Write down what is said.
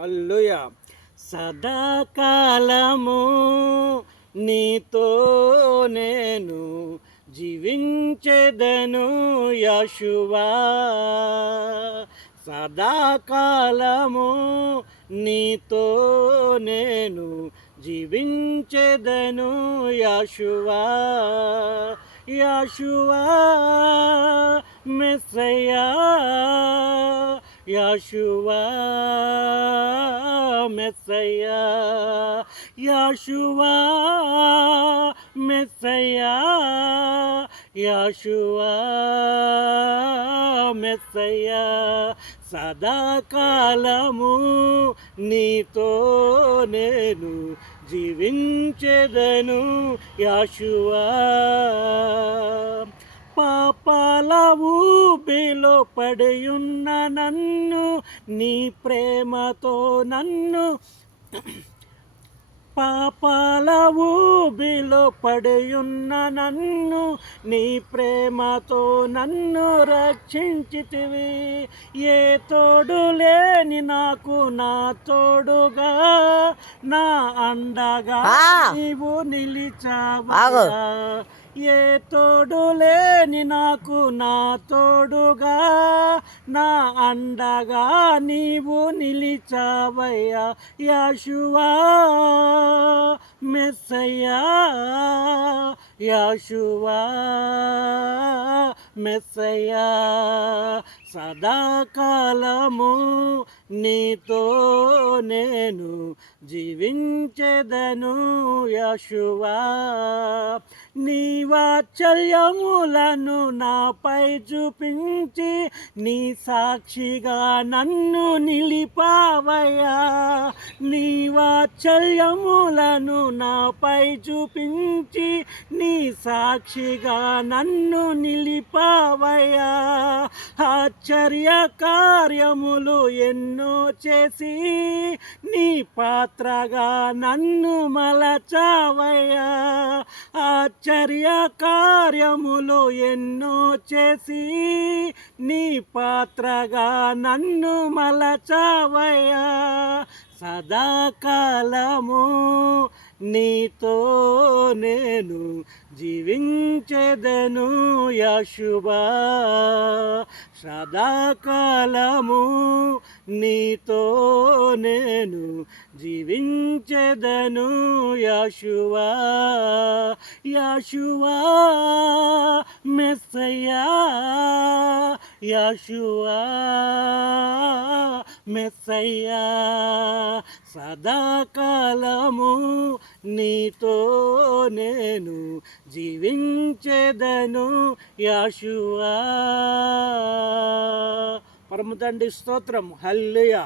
హల్లెలూయా. సదాకాలము నీతో నేను జీవించెదను యేషువా. సదాకాలము నీతో నేను జీవించెదను యేషువా. యేషువా మెస్సయ్యా, యేషువా మెస్సయ్యా, యేషువా మెస్సయ్యా, యేషువా మెస్సయ్యా. సదాకాలము నీతో నేను జీవించెదను యేషువా. పాపాల ఊబిలో పడియున్న నన్ను నీ ప్రేమతో నన్ను పాపాల ఊబిలో పడియున్న నన్ను నీ ప్రేమతో నన్ను రక్షించితివి. ఏ తోడు లేని నాకు నా తోడుగా నా అండగా నీవు నిలిచావు. ఏ తోడు లేని నాకు నా తోడుగా నా అండగా నీవు నిలిచావయ్యా. యేషువా మెస్సయ్యా, యేషువా మెస్సయ్యా. సదాకాలము నీతో నేను జీవించెదను యేషువా. నీ వాత్సల్యములను నాపై చూపించి నీ సాక్షిగా నన్ను నిలిపావయ్యా. నీ వాత్సల్యములను నాపై చూపించి నీ సాక్షిగా నన్ను నిలిపావయ్యా. ఆశ్చర్య కార్యములు ఎన్నో చేసి నీ పాత్రగా నన్ను మలచావయ్యా. ఆశ్చర్య కార్యములు ఎన్నో చేసి నీ పాత్రగా నన్ను మలచావయ్యా. సదాకాలము నీతో నేను జీవించెదను యేషువా. సదాకాలము నీతో నేను జీవించెదను యేషువా. యేషువా మెస్సయ్యా, యేషువా మెస్సయ్యా. సదాకాలము నీతో నేను జీవించెదను యేషువా. పరమ తండ్రి స్తోత్రం. హల్లెలూయా.